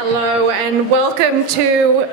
Hello and welcome to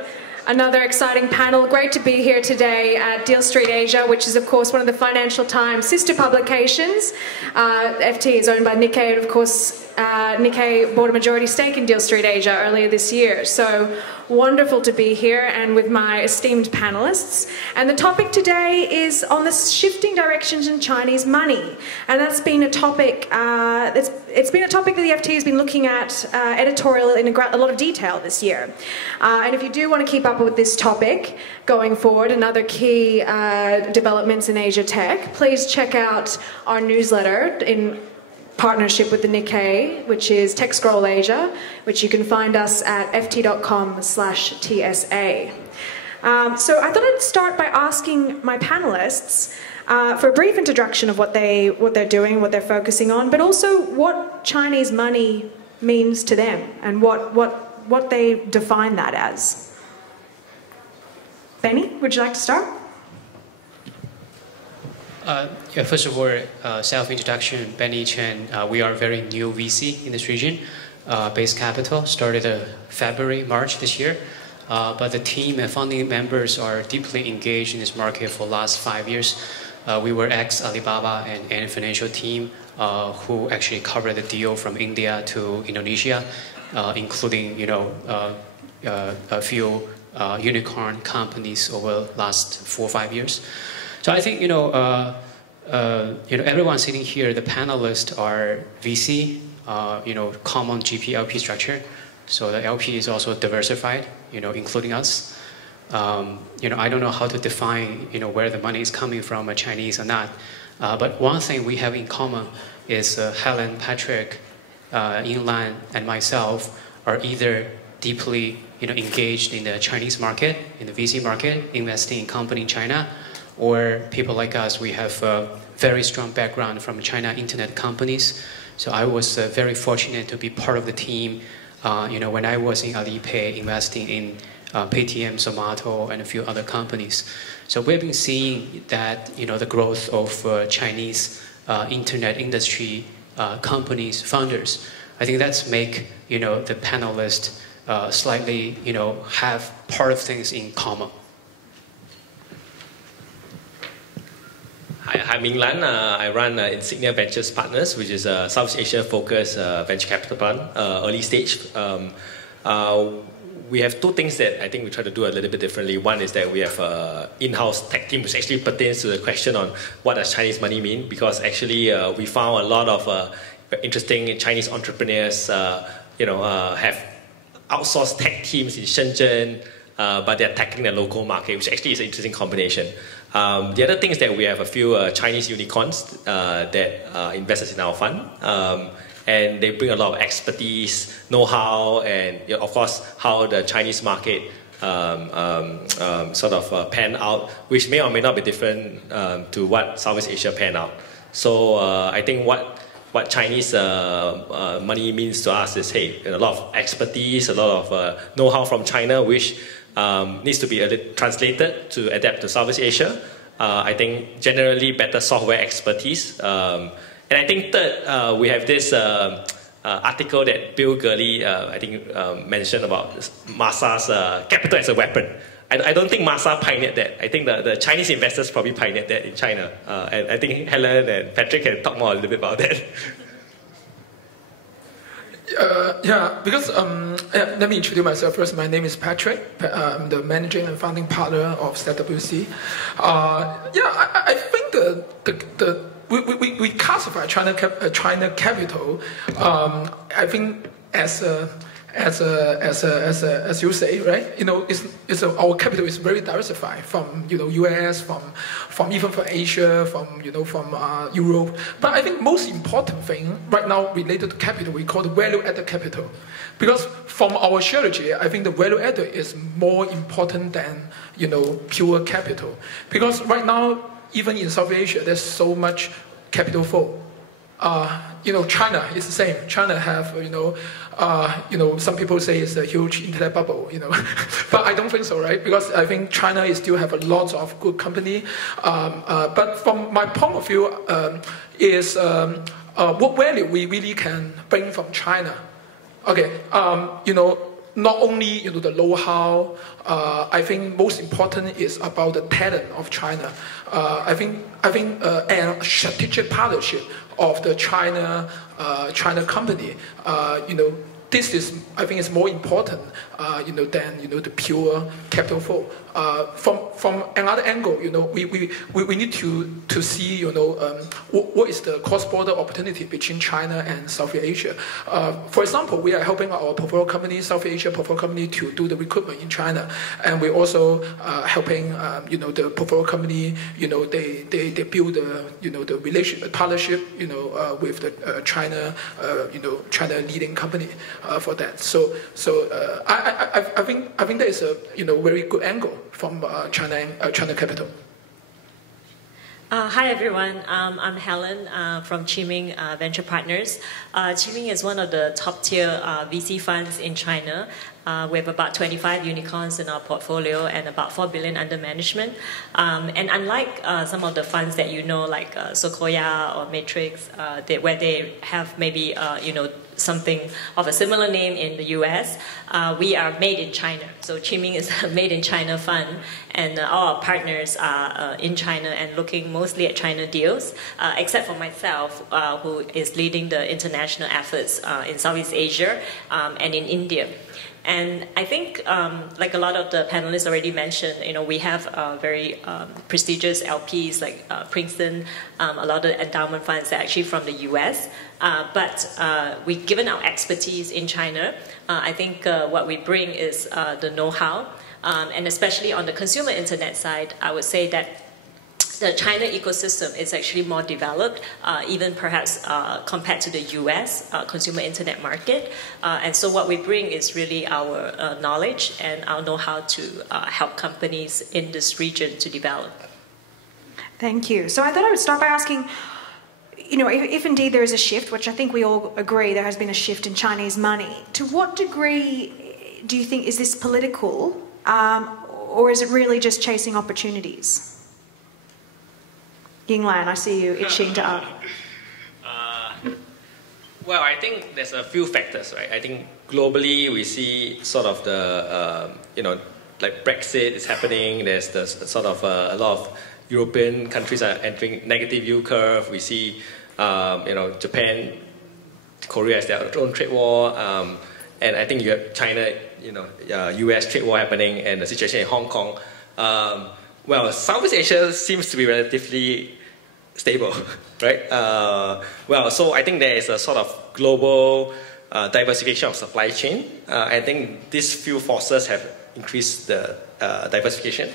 another exciting panel. Great to be here today at Deal Street Asia, which is of course one of the Financial Times sister publications. FT is owned by Nikkei, and of course Nikkei bought a majority stake in Deal Street Asia earlier this year. So wonderful to be here and with my esteemed panelists. And the topic today is on the shifting directions in Chinese money. And that's been a topic, it's been a topic that the FT has been looking at editorial in a lot of detail this year. And if you do want to keep up with this topic going forward and other key developments in Asia tech, please check out our newsletter in partnership with the Nikkei, which is Tech Scroll Asia, which you can find us at ft.com/TSA. So I thought I'd start by asking my panelists for a brief introduction of what they're doing, what they're focusing on, but also what Chinese money means to them and what they define that as. Benny, would you like to start? Yeah, first of all, self-introduction, Benny Chen. We are a very new VC in this region. Base capital started February, March this year. But the team and founding members are deeply engaged in this market for the last 5 years. We were ex-Alibaba and financial team who actually covered the deal from India to Indonesia, including a few unicorn companies over the last 4 or 5 years. So I think everyone sitting here, the panelists are VC, common GP LP structure. So the LP is also diversified, including us. I don't know how to define, where the money is coming from, Chinese or not. But one thing we have in common is Helen, Patrick, Yinglan, and myself are either deeply, engaged in the Chinese market, in the VC market, investing in company in China, or people like us, we have a very strong background from China internet companies. So I was very fortunate to be part of the team. When I was in Alipay, investing in Paytm, Zomato, and a few other companies. So we've been seeing that the growth of Chinese internet industry companies, founders. I think that's make the panelists slightly have part of things in common. Hi, I'm Yinglan. I run Insignia Ventures Partners, which is a Southeast Asia-focused venture capital fund, early stage. We have two things that I think we try to do a little bit differently. One is that we have an in-house tech team, which actually pertains to the question on what does Chinese money mean, because actually we found a lot of interesting Chinese entrepreneurs have outsourced tech teams in Shenzhen, but they're tackling the local market, which actually is an interesting combination. The other thing is that we have a few Chinese unicorns that investors in our fund, and they bring a lot of expertise, know-how, and of course how the Chinese market sort of pan out, which may or may not be different to what Southeast Asia pan out. So I think what Chinese money means to us is, hey, a lot of expertise, a lot of know-how from China, which needs to be translated to adapt to Southeast Asia. I think generally better software expertise. And I think third, we have this article that Bill Gurley, I think, mentioned about Masa's capital as a weapon. I don't think Masa pioneered that. I think the Chinese investors probably pioneered that in China. And I think Helen and Patrick can talk more a little bit about that. Because let me introduce myself first. My name is Patrick. I'm the managing and founding partner of Shtetl. I think we classify China capital. I think as you say, right? Our capital is very diversified from US, from even from Asia, from Europe. But I think most important thing right now related to capital, we call the value-added capital, because from our strategy, I think the value-added is more important than pure capital, because right now even in South Asia there's so much capital flow. China is the same. China have, some people say it's a huge internet bubble, but I don't think so, right? Because I think China is still have a lot of good company. But from my point of view, is what value we really can bring from China. Okay, not only the know-how. I think most important is about the talent of China. I think and strategic partnership of the China company. This is, I think, is more important, than the pure capital flow. From another angle, we need to see, what is the cross-border opportunity between China and Southeast Asia. For example, we are helping our portfolio company, Southeast Asia portfolio company, to do the recruitment in China, and we're also helping, the portfolio company, they build the relationship partnership, with the China, China leading company for that. So I think that is a very good angle from China Capital. Hi everyone, I'm Helen from Qiming Venture Partners. Qiming is one of the top tier VC funds in China. We have about 25 unicorns in our portfolio and about 4 billion under management. And unlike some of the funds that like Sequoia or Matrix, where they have maybe something of a similar name in the US, we are made in China. So Qiming is a made in China fund, and all our partners are in China and looking mostly at China deals, except for myself, who is leading the international efforts in Southeast Asia and in India. And I think, like a lot of the panelists already mentioned, we have very prestigious LPs like Princeton, a lot of endowment funds that are actually from the US. But given our expertise in China, I think what we bring is the know-how. And especially on the consumer internet side, I would say that the China ecosystem is actually more developed, even perhaps compared to the US consumer internet market. And so what we bring is really our knowledge and our know-how to help companies in this region to develop. Thank you. So I thought I would start by asking, if indeed there is a shift, which I think we all agree there has been a shift in Chinese money, to what degree do you think is this political, or is it really just chasing opportunities? Yinglan, I see you itching to ask. Well, I think there's a few factors, right? I think globally we see sort of the, like Brexit is happening. There's the sort of a lot of European countries are entering negative yield curve. We see, Japan, Korea has their own trade war, and I think you have China, US trade war happening, and the situation in Hong Kong. Well, Southeast Asia seems to be relatively stable, right? So I think there is a sort of global diversification of supply chain. I think these few forces have increased the diversification.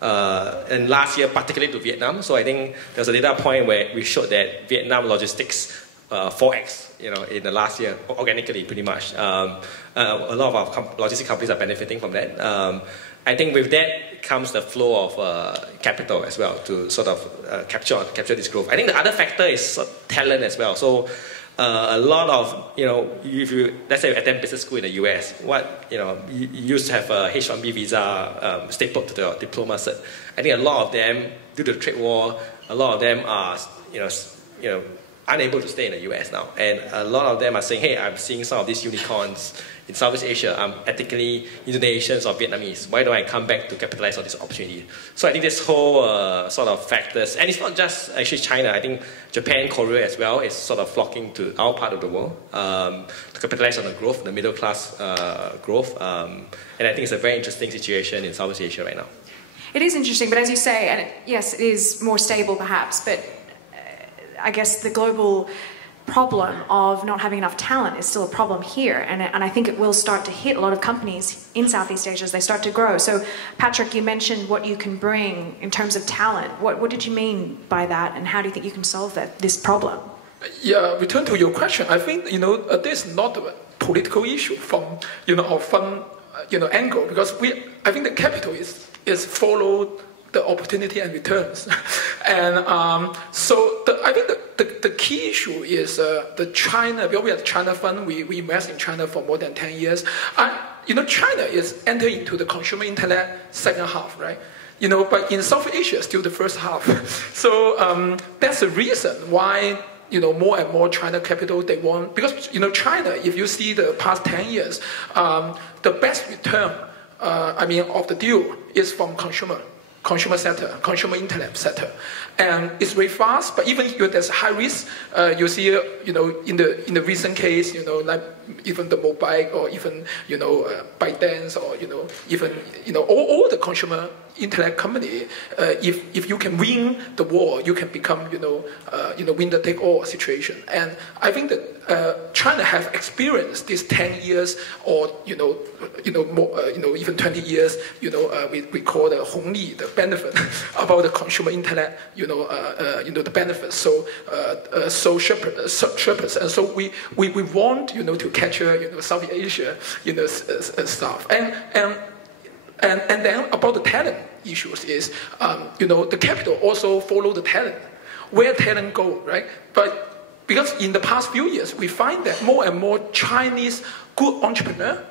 And last year, particularly to Vietnam. So I think there's a data point where we showed that Vietnam logistics 4x, in the last year, organically, pretty much. A lot of our logistics companies are benefiting from that. I think with that comes the flow of capital as well to sort of capture this growth. I think the other factor is talent as well. So a lot of, if you, let's say you attend business school in the US, you used to have a H-1B visa stapled to your diploma cert. I think a lot of them, due to the trade war, a lot of them are, unable to stay in the US now. And a lot of them are saying, hey, I'm seeing some of these unicorns in Southeast Asia. I'm ethnically Indonesians or Vietnamese. Why don't I come back to capitalize on this opportunity? So I think this whole sort of factors, and it's not just actually China. I think Japan, Korea as well is sort of flocking to our part of the world to capitalize on the growth, the middle class growth. And I think it's a very interesting situation in Southeast Asia right now. It is interesting, but as you say, and yes, it is more stable perhaps, but I guess the global problem of not having enough talent is still a problem here, and I think it will start to hit a lot of companies in Southeast Asia as they start to grow. So Patrick, you mentioned what you can bring in terms of talent. What did you mean by that, and how do you think you can solve this problem? Yeah, return to your question. I think this is not a political issue from our fund angle, because I think the capital is followed the opportunity and returns. And so I think the key issue is the China, we are the China fund, we invest in China for more than 10 years. China is entering into the consumer internet second half, right? But in South Asia, still the first half. So that's the reason why more and more China capital, they want, because, China, if you see the past 10 years, the best return, of the deal is from consumer sector, consumer internet sector. And it's very fast, but even if there's high risk, you see, in the recent case, like even the mobile or even, ByteDance or, even, all the consumer internet company, if you can win the war, you can become, winner take all situation. And I think that China has experienced these 10 years or, more, even 20 years, we call the 红利, the benefit about the consumer internet, the benefits. So, surplus. And so we want, to capture, South Asia, stuff. And then about the talent issues is, the capital also follow the talent, where talent go, right? But because in the past few years, we find that more and more Chinese good entrepreneur,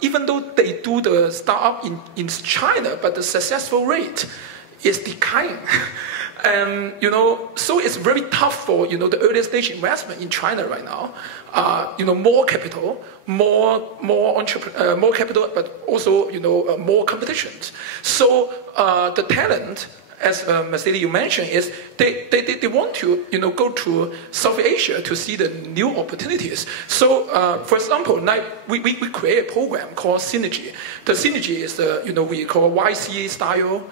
even though they do the startup in China, but the successful rate is declining. And, so it's very tough for, the early stage investment in China right now. More capital, more capital, but also, more competitions. So the talent, as Mercedes you mentioned, is they want to, go to South Asia to see the new opportunities. So, for example, now we create a program called Synergy. The Synergy is we call YC style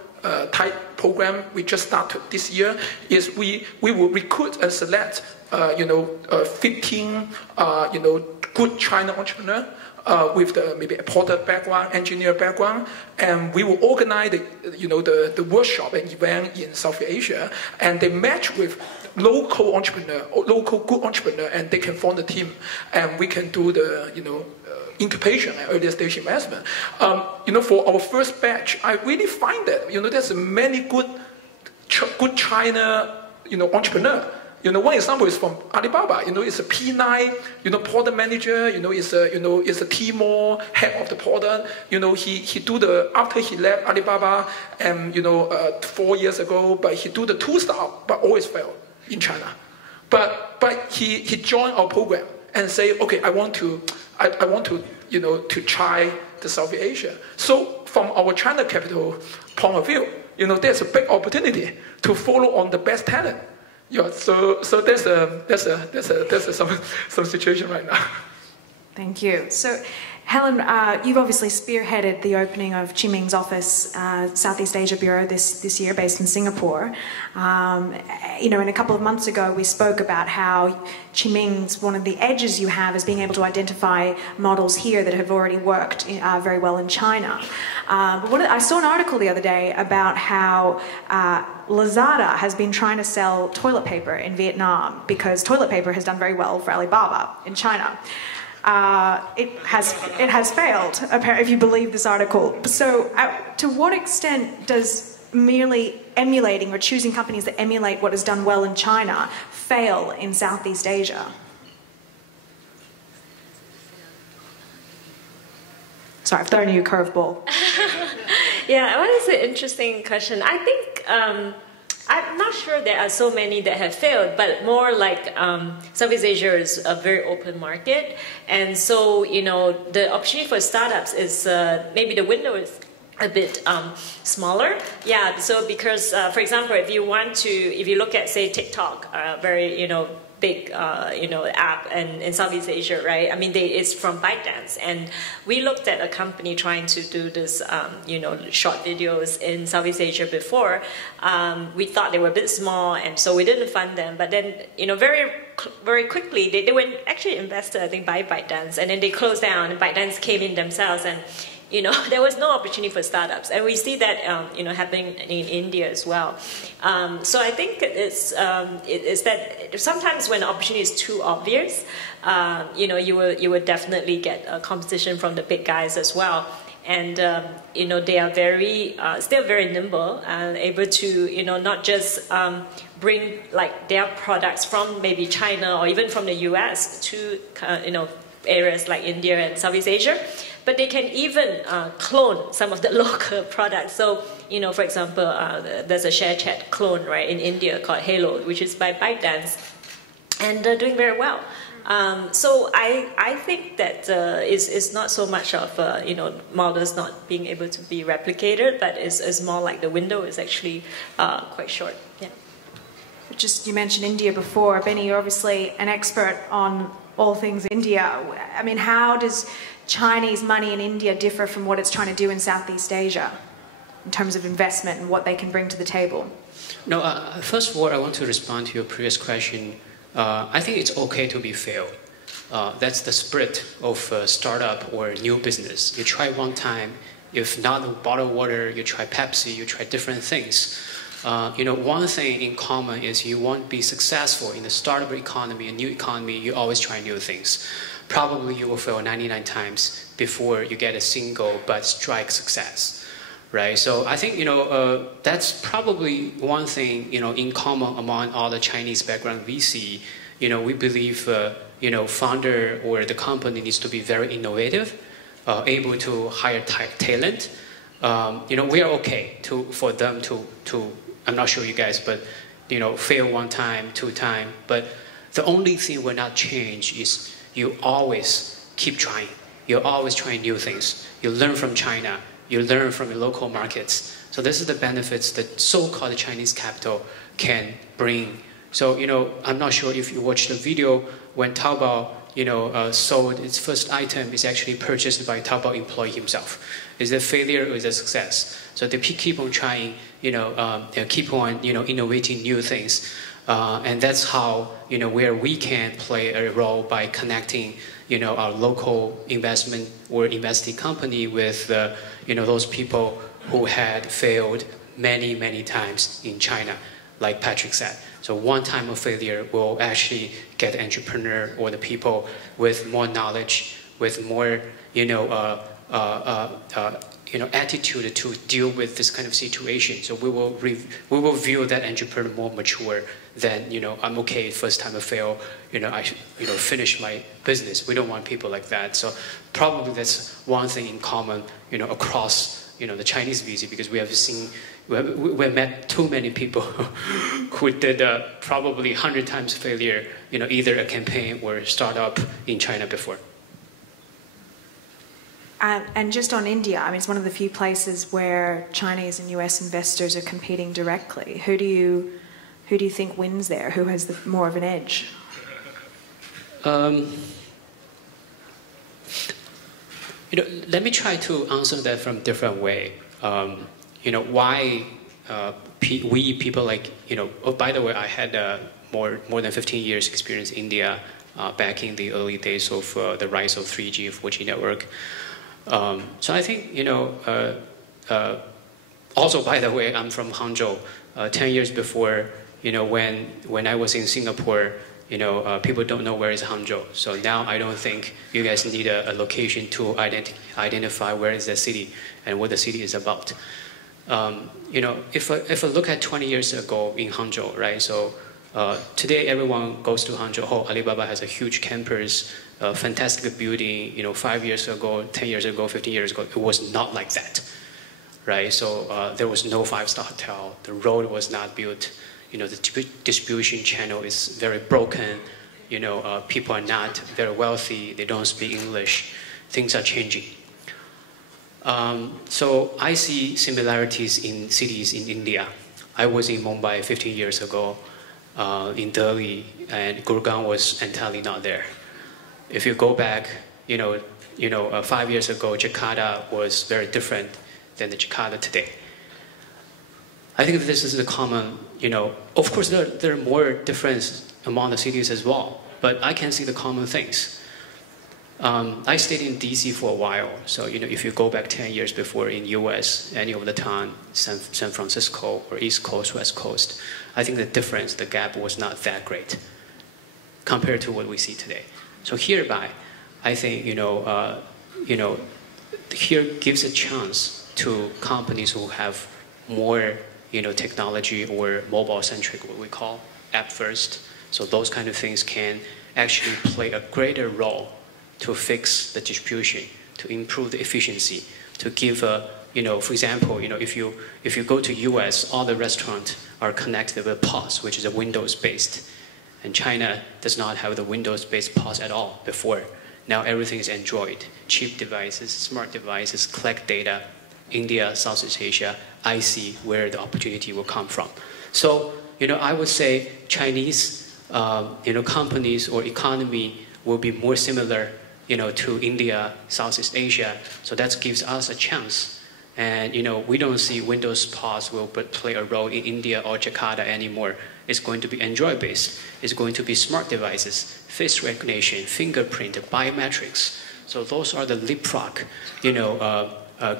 type program. We just started this year. Is we will recruit and select 15 good China entrepreneur with maybe a product background, engineer background, and we will organize the workshop and event in South Asia, and they match with local entrepreneur or local good entrepreneur, and they can form the team, and we can do the incubation and early stage investment. For our first batch, I really find that there's many good China entrepreneur. One example is from Alibaba. It's a P9, product manager. It's a Tmall head of the product. He do after he left Alibaba, and 4 years ago, but he do the 2 startup, but always failed in China. But he joined our program and say, okay, I want to to try the South Asia. So from our China capital point of view, there's a big opportunity to follow on the best talent. Yeah, so there's some situation right now. Thank you. So, Helen, you've obviously spearheaded the opening of Qiming's office, Southeast Asia Bureau this year, based in Singapore. And a couple of months ago, we spoke about how Qiming's one of the edges you have is being able to identify models here that have already worked very well in China. But I saw an article the other day about how Lazada has been trying to sell toilet paper in Vietnam because toilet paper has done very well for Alibaba in China. It has failed, apparently, if you believe this article. So, to what extent does merely emulating or choosing companies that emulate what is done well in China fail in Southeast Asia? Sorry, I've thrown you a curveball. Yeah, well, it's an interesting question. I think I'm not sure there are so many that have failed, but more like Southeast Asia is a very open market, and so the opportunity for startups is maybe the window is a bit smaller. Yeah, so because for example, if you look at say TikTok, very big app in Southeast Asia, right? I mean, it's from ByteDance, and we looked at a company trying to do this, short videos in Southeast Asia before. We thought they were a bit small, and so we didn't fund them. But then, very quickly, they were actually invested, I think, by ByteDance, and then they closed down, and ByteDance came in themselves, and there was no opportunity for startups, and we see that happening in India as well. So I think it's that sometimes when the opportunity is too obvious, you will definitely get a competition from the big guys as well. And they are still very nimble and able to not just bring like their products from maybe China or even from the US to areas like India and Southeast Asia, but they can even clone some of the local products. So, for example, there's a ShareChat clone, right, in India called Halo, which is by ByteDance, and doing very well. So I think that it's not so much of models not being able to be replicated, but it's more like the window is actually quite short. Yeah. Just you mentioned India before, Benny. You're obviously an expert on all things India. I mean, how does Chinese money in India differ from what it's trying to do in Southeast Asia in terms of investment and what they can bring to the table? No, first of all, I want to respond to your previous question. I think it's okay to be failed. That's the spirit of a startup or new business. You try one time, if not bottled water, you try Pepsi, you try different things. One thing in common is you won't be successful in the startup economy, a new economy, you always try new things. Probably you will fail 99 times before you get a single but strike success. Right, so I think that's probably one thing in common among all the Chinese background VC. We believe founder or the company needs to be very innovative, able to hire talent. We are okay for them to I'm not sure you guys, but fail one time, two time. But the only thing will not change is you always keep trying. You're always trying new things. You learn from China. You learn from your local markets. So this is the benefits that so-called Chinese capital can bring. So, I'm not sure if you watched the video when Taobao, sold its first item is actually purchased by Taobao employee himself. Is it a failure or is it a success? So they keep on trying, keep on, innovating new things. And that's how, where we can play a role by connecting, our local investment or investing company with, those people who had failed many, many times in China, like Patrick said. So one time of failure will actually get the entrepreneur or the people with more knowledge, with more, attitude to deal with this kind of situation. So we will view that entrepreneur more mature than, I'm okay, first time I fail, I finish my business. We don't want people like that. So probably that's one thing in common, across, the Chinese VC, because we have met too many people who did probably 100 times failure, either a campaign or a startup in China before. And just on India, it's one of the few places where Chinese and US investors are competing directly. Who do you think wins there? Who has more of an edge? Let me try to answer that from a different way. Why we people like, oh, by the way, I had more than 15 years experience in India back in the early days of the rise of 3G, 4G network. So I think, also, by the way, I'm from Hangzhou. 10 years before, when I was in Singapore, people don't know where is Hangzhou. So now I don't think you guys need a location to identify where is the city and what the city is about. If I look at 20 years ago in Hangzhou, right? So today everyone goes to Hangzhou. Oh, Alibaba has a huge campus, fantastic building. 5 years ago, 10 years ago, 15 years ago, it was not like that, right? So there was no five-star hotel. The road was not built. The distribution channel is very broken. People are not very wealthy. They don't speak English. Things are changing. So I see similarities in cities in India. I was in Mumbai 15 years ago, in Delhi, and Gurgaon was entirely not there. If you go back, 5 years ago, Jakarta was very different than the Jakarta today. I think this is the common, of course there are more difference among the cities as well, but I can see the common things. I stayed in DC for a while, so if you go back 10 years before in US, any of the town, San Francisco or East Coast, West Coast, I think the difference, the gap was not that great compared to what we see today. So hereby, I think, here gives a chance to companies who have more technology or mobile-centric, what we call app first. So those kind of things can actually play a greater role to fix the distribution, to improve the efficiency, to give a, for example, if you go to US, all the restaurants are connected with POS, which is a Windows-based. And China does not have the Windows-based POS at all before. Now everything is Android, cheap devices, smart devices, collect data. India, Southeast Asia, I see where the opportunity will come from. So, I would say Chinese, companies or economy will be more similar, to India, Southeast Asia. So that gives us a chance. And, we don't see Windows POS will play a role in India or Jakarta anymore. It's going to be Android-based. It's going to be smart devices, face recognition, fingerprint, biometrics. So those are the leapfrog,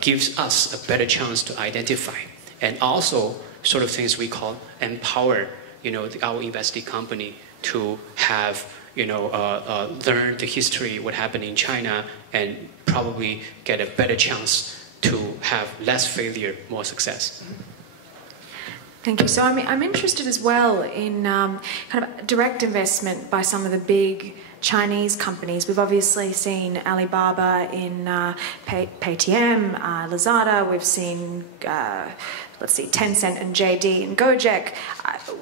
gives us a better chance to identify. And also, sort of things we call empower, our investing company to have, learn the history, what happened in China, and probably get a better chance to have less failure, more success. Thank you. So I'm interested as well in kind of direct investment by some of the big Chinese companies. We've obviously seen Alibaba in Paytm, Lazada. We've seen, Tencent and JD and Gojek.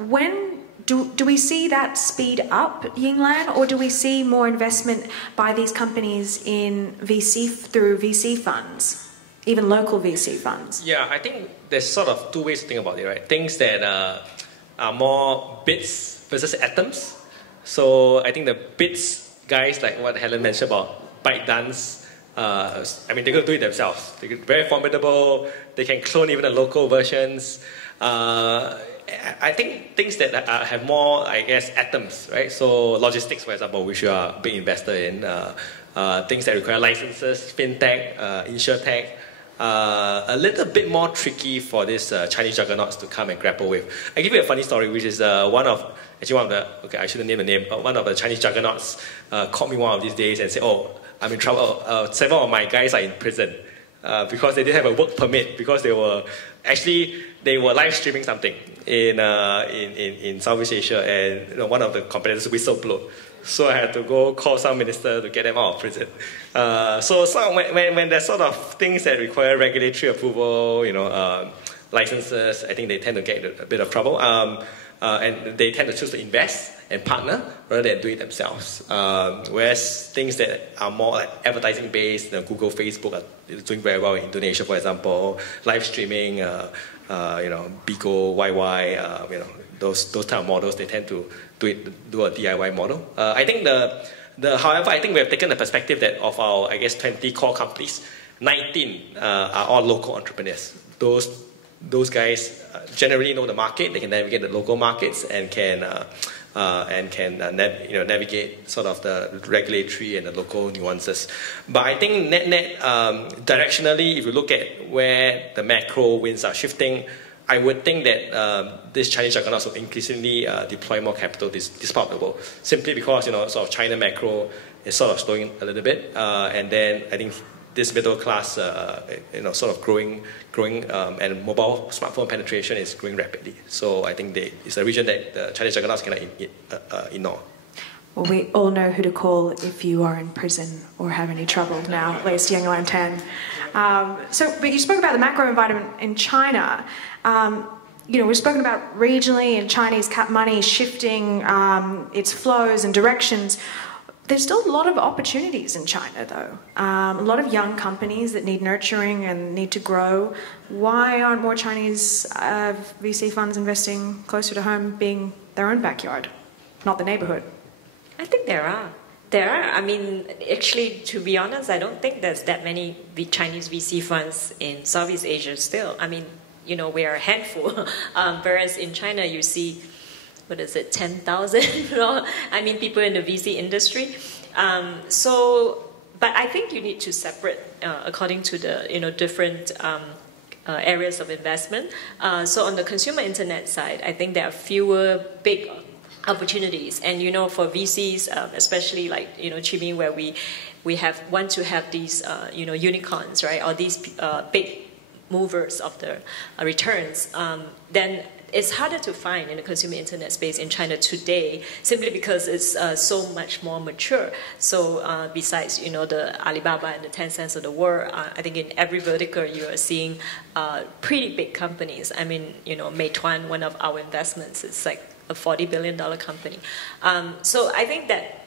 When do we see that speed up, Yinglan, or do we see more investment by these companies in through VC funds? Even local VC funds? Yeah, I think there's sort of two ways to think about it, right? Things that are more bits versus atoms. So I think the bits guys, like what Helen mentioned about ByteDance, they're going to do it themselves. They're very formidable. They can clone even the local versions. I think things that have more, atoms, right? So logistics, for example, which you are a big investor in. Things that require licenses, fintech, insurtech. A little bit more tricky for these Chinese juggernauts to come and grapple with. I give you a funny story, which is I shouldn't name the name, one of the Chinese juggernauts called me one of these days and said, oh, I'm in trouble. Several of my guys are in prison because they didn't have a work permit because they were live streaming something in Southeast Asia, and one of the competitors whistleblown. So I had to go call some minister to get them out of prison. So when there's sort of things that require regulatory approval, licenses, I think they tend to get a bit of trouble. And they tend to choose to invest and partner rather than do it themselves. Whereas things that are more like advertising based, Google, Facebook are doing very well in Indonesia, for example. Live streaming, Bigo, YY, those type of models, they tend to do a DIY model. I think however, I think we have taken the perspective that of our, 20 core companies, 19 are all local entrepreneurs. Those guys generally know the market. They can navigate the local markets and can navigate sort of the regulatory and the local nuances. But I think net directionally, if you look at where the macro winds are shifting, I would think that this Chinese juggernauts will increasingly deploy more capital this part of the world, simply because sort of China macro is sort of slowing a little bit, and then I think this middle class, sort of growing, and mobile smartphone penetration is growing rapidly. So I think it's a region that the Chinese juggernauts cannot ignore. Well, we all know who to call if you are in prison or have any trouble now, at least Yinglan Tan. But you spoke about the macro environment in China. We've spoken about regionally and Chinese money shifting its flows and directions. There's still a lot of opportunities in China, though. A lot of young companies that need nurturing and need to grow. Why aren't more Chinese VC funds investing closer to home, being their own backyard, not the neighborhood? I think there are. I mean, actually, to be honest, I don't think there's that many Chinese VC funds in Southeast Asia still. I mean, we are a handful. Whereas in China, you see, 10,000? People in the VC industry. But I think you need to separate according to the different areas of investment. So on the consumer internet side, I think there are fewer big opportunities, and for VCs, especially like Chiming, where we want to have these unicorns, right, or these big movers of the returns, then it's harder to find in the consumer internet space in China today, simply because it's so much more mature. So besides, the Alibaba and the Tencent of the world, I think in every vertical you are seeing pretty big companies. I mean, Meituan, one of our investments, it's like a $40 billion company. So I think that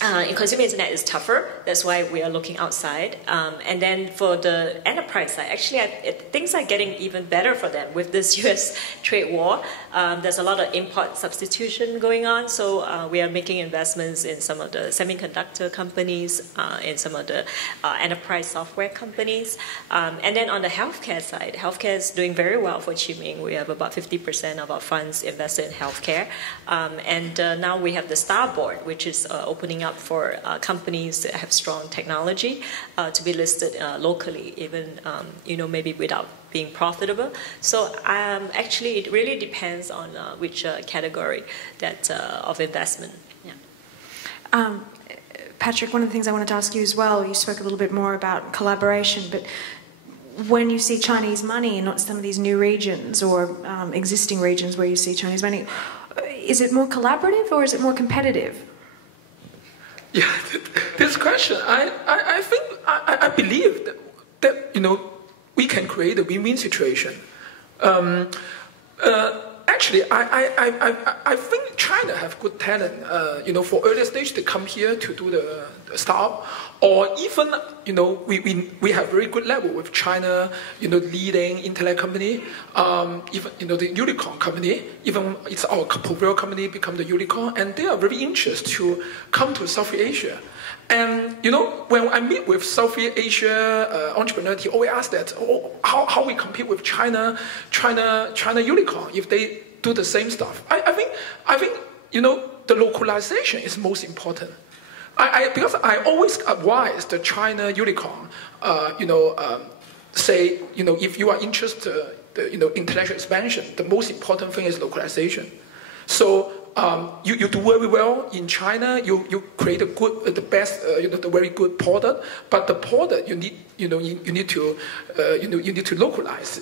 in consumer internet is tougher. That's why we are looking outside. And then for the enterprise side, actually, things are getting even better for them with this U.S. trade war. There's a lot of import substitution going on. So we are making investments in some of the semiconductor companies, in some of the enterprise software companies. And then on the healthcare side, healthcare is doing very well for Qiming. We have about 50% of our funds invested in healthcare. And now we have the Star Board, which is opening up for companies that have strong technology to be listed locally, even maybe without being profitable. So actually, it really depends on which category that of investment. Yeah. Patrick, one of the things I wanted to ask you as well, you spoke a little bit more about collaboration, but when you see Chinese money in some of these new regions or existing regions where you see Chinese money, is it more collaborative or is it more competitive? Yeah, this question, I think, I believe that we can create a win-win situation. Actually, I think China have good talent, for early stage to come here to do the startup, or even, we have very good level with China, leading internet company, even, the unicorn company, even it's our portfolio company become the unicorn, and they are very interested to come to Southeast Asia. And, when I meet with Southeast Asia entrepreneurs, he always asks that, how we compete with China unicorn if they do the same stuff. I think, the localization is most important. Because I always advise the China unicorn, say, if you are interested, intellectual expansion, the most important thing is localization. So you do very well in China. You create the best, the very good product. But the product you need to localize.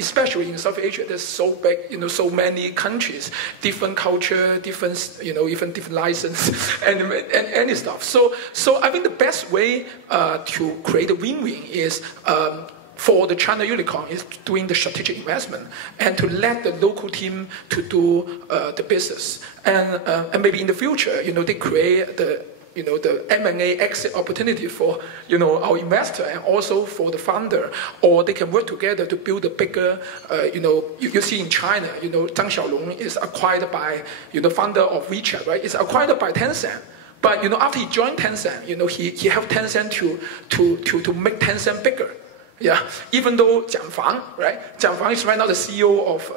Especially in South Asia, there's so big, so many countries, different culture, different, even different license and any stuff. So I think the best way to create a win-win is. For the China unicorn is doing the strategic investment and to let the local team to do the business. And maybe in the future, they create the M&A exit opportunity for, our investor and also for the founder, or they can work together to build a bigger, you see in China, Zhang Xiaolong is acquired by, founder of WeChat, right? It's acquired by Tencent. But, after he joined Tencent, he helped Tencent to make Tencent bigger. Yeah, even though Jiang Fang, right? Jiang Fang is right now the CEO of,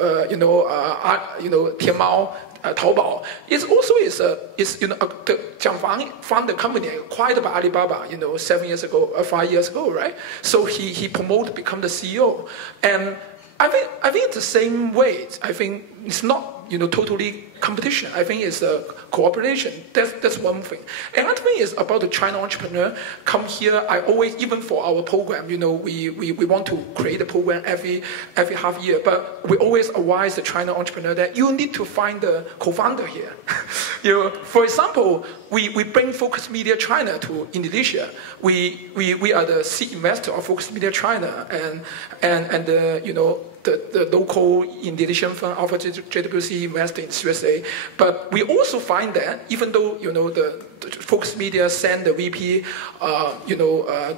Tianmao, Taobao. It also is the Jiang Fang founded the company acquired by Alibaba, 7 years ago, 5 years ago, right? So he promoted, become the CEO, and I think it's the same way. I think it's not totally competition. I think it's a cooperation. That's one thing. Another thing is about the China entrepreneur come here. I always, even for our program, we want to create a program every half year. But we always advise the China entrepreneur that you need to find the co-founder here. For example, we bring Focus Media China to Indonesia. We are the seed investor of Focus Media China, and the local Indonesian firm Alpha JWC invest in USA. But we also find that even though the Focus Media send the VP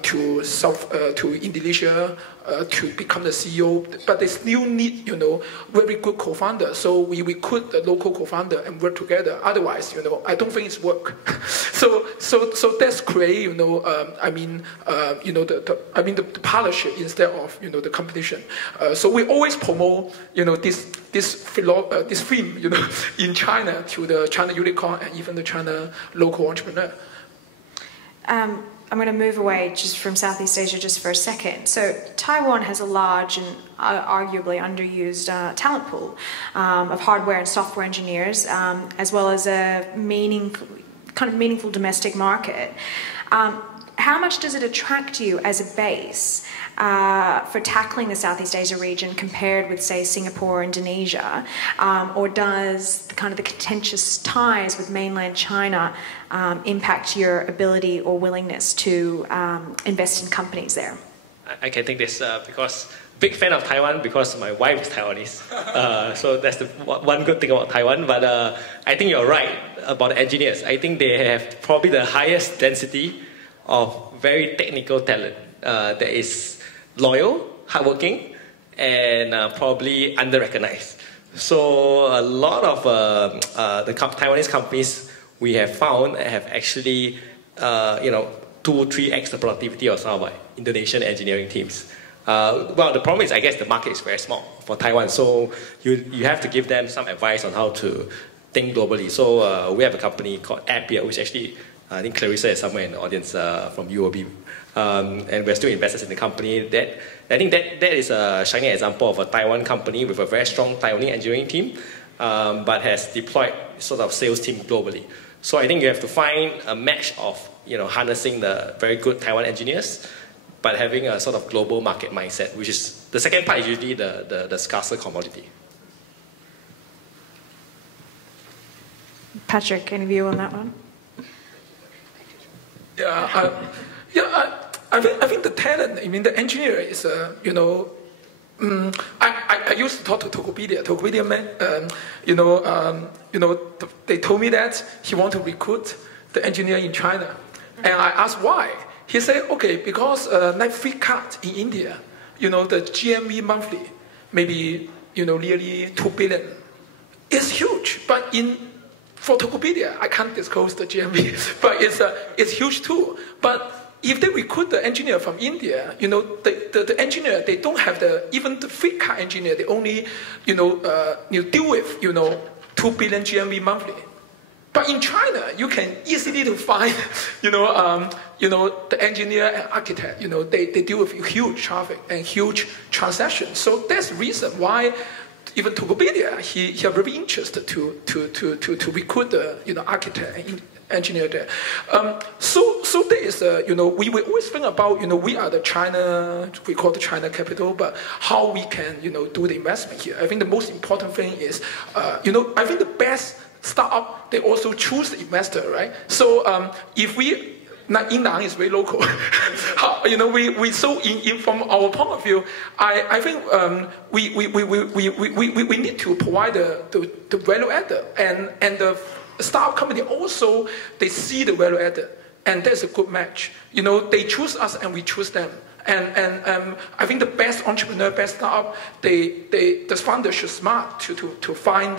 to Indonesia to become the CEO, but they still need very good co-founder. So we recruit the local co-founder and work together. Otherwise, I don't think it's work. so that's create the partnership instead of the competition. So we always promote this theme in China to the China unicorn and even the China local entrepreneur. I'm going to move away just from Southeast Asia just for a second. So Taiwan has a large and arguably underused talent pool of hardware and software engineers, as well as a meaningful domestic market. how much does it attract you as a base for tackling the Southeast Asia region compared with, say, Singapore or Indonesia? Or does the contentious ties with mainland China impact your ability or willingness to invest in companies there? I can take this because big fan of Taiwan because my wife is Taiwanese. So that's the one good thing about Taiwan. But I think you're right about the engineers. I think they have probably the highest density of very technical talent that is loyal, hardworking, and probably under-recognized. So a lot of the Taiwanese companies we have found have actually, 2-3x the productivity of some of our Indonesian engineering teams. Well, the problem is, I guess, the market is very small for Taiwan, so you have to give them some advice on how to think globally. So we have a company called Appia, which actually, I think Clarissa is somewhere in the audience from UOB, and we're still investors in the company. I think that is a shining example of a Taiwan company with a very strong Taiwanese engineering team, but has deployed sort of sales team globally. So I think you have to find a match of harnessing the very good Taiwan engineers, but having a sort of global market mindset, which is the second part is usually the scarcer commodity. Patrick, any view on that one? I think the talent, the engineer is, I used to talk to Tokopedia. Tokopedia man, they told me that he want to recruit the engineer in China. And I asked why. He said, okay, because like free card in India, the GMV monthly, maybe, nearly 2 billion. It's huge, but for Tokopedia, I can't disclose the GMV, but it's huge too. But if they recruit the engineer from India, the engineer, they don't have even the free car engineer, they only, deal with, 2 billion GMV monthly. But in China, you can easily to find, the engineer and architect, they deal with huge traffic and huge transactions. So that's the reason why even Tokopedia, he are very interested to recruit the architect and engineer there. So there is we always think about we are the China, we call the China capital, but how we can do the investment here. I think the most important thing is I think the best startup, they also choose the investor, right? So if we, Yinang is very local. we so from our point of view, I think we need to provide the value added, and the startup company also, they see the value added, and that's a good match. They choose us and we choose them. And I think the best entrepreneur, best startup, the founder should smart to find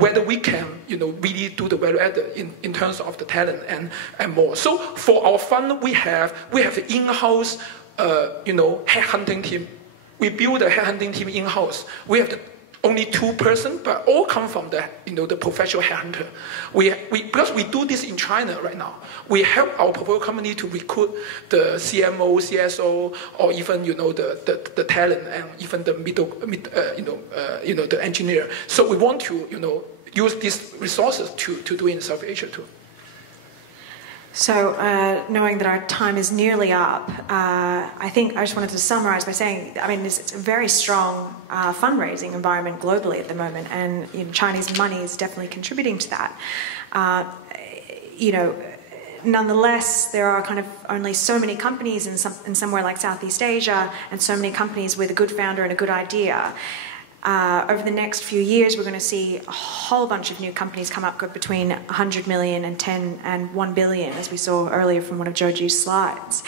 whether we can really do the value added in terms of the talent and more. So for our fund, we have the in-house headhunting team. We build a headhunting team in-house. We have only 2 persons, but all come from the professional headhunter. Because we do this in China right now. We help our portfolio company to recruit the CMO, CSO, or even the talent and even the the engineer. So we want to use these resources to do in South Asia too. So, knowing that our time is nearly up, I think I just wanted to summarize by saying, it's a very strong fundraising environment globally at the moment, and Chinese money is definitely contributing to that. Nonetheless, there are kind of only so many companies in somewhere like Southeast Asia, and so many companies with a good founder and a good idea. Over the next few years, we're going to see a whole bunch of new companies come up between 100 million and 10 and 1 billion, as we saw earlier from one of Joji's slides.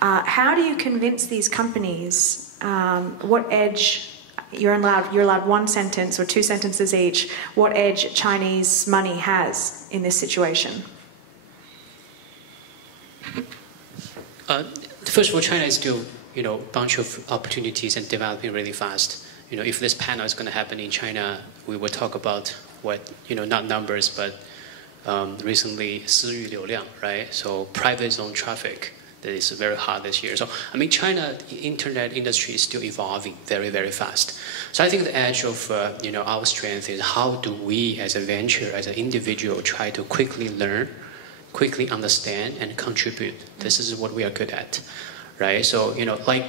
How do you convince these companies, what edge, you're allowed 1 sentence or 2 sentences each, what edge Chinese money has in this situation? First of all, China is still, a bunch of opportunities and developing really fast. If this panel is going to happen in China, we will talk about what, not numbers, but recently, 私域流量, right? So private zone traffic that is very hot this year. So, China, the internet industry is still evolving very, very fast. So I think the edge of, our strength is how do we as a venture, as an individual, try to quickly learn quickly understand and contribute. This is what we are good at, right? So, like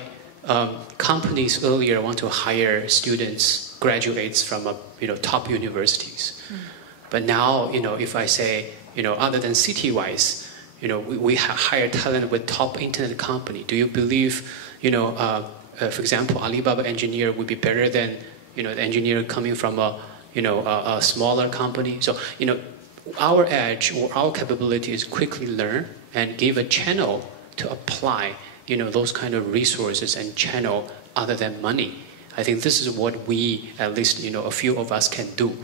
companies earlier want to hire students, graduates from top universities. But now, if I say, other than city-wise, we hire talent with top internet company. Do you believe, for example, Alibaba engineer would be better than, the engineer coming from a smaller company? So, our edge or our capability is quickly learn and give a channel to apply, those kind of resources and channel other than money. I think this is what we, at least, a few of us can do.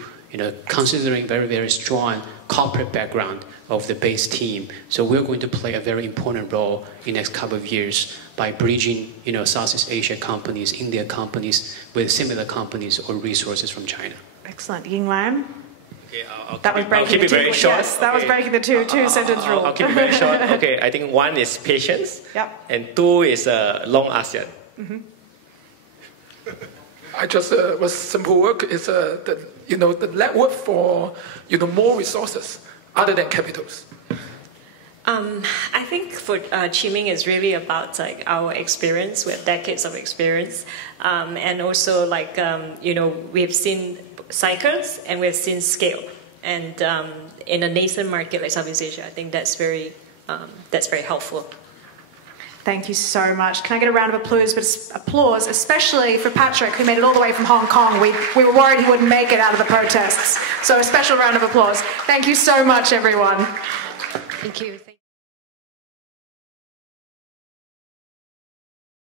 Considering very, very strong corporate background of the base team. So we're going to play a very important role in the next couple of years by bridging, Southeast Asia companies, India companies with similar companies or resources from China. Excellent. Ying Lam? Okay, I'll keep it very short. Yes, that was breaking the two-sentence rule. I'll keep it very short. Okay, I think one is patience, and two is long ASEAN. I just was simple work is the network for more resources other than capitals. I think for Qiming is really about like our experience. We have decades of experience, and also like we have seen cycles and we have seen scale. And in a nascent market like Southeast Asia, I think that's very helpful. Thank you so much. Can I get a round of applause, especially for Patrick, who made it all the way from Hong Kong. We were worried he wouldn't make it out of the protests. So a special round of applause. Thank you so much, everyone. Thank you.